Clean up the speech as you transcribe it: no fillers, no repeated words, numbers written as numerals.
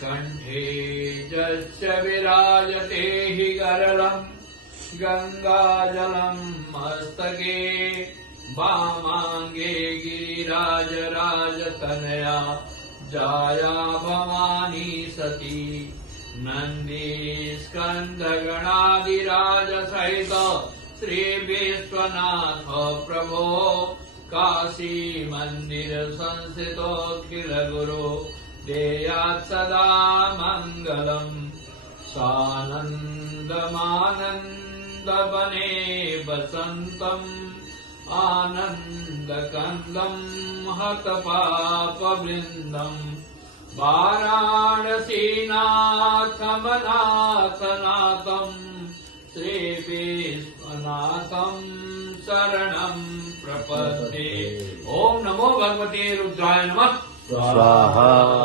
कण्ठे यस्य विराजते हि गरलम् गङ्गाजलम् मस्तके वामाङ्गे गिरिराजराजतनया जाया भवानी सती नन्दीस्कन्धगणाधिराज सहित श्री विश्वनाथ प्रभो काशी मंदिर संस्थितोऽखिल गुरु देयात् सदा मङ्गलम् सानन्दमानन्दवने वसन्तम् आनन्दकन्दम् हतपापवृन्दम् वाराणसीनाथमनाथनाथम् श्रीविश्वनाथम् शरणम् प्रपद्ये। ओम नमो भगवते रुद्राय नमः। स्वाहा।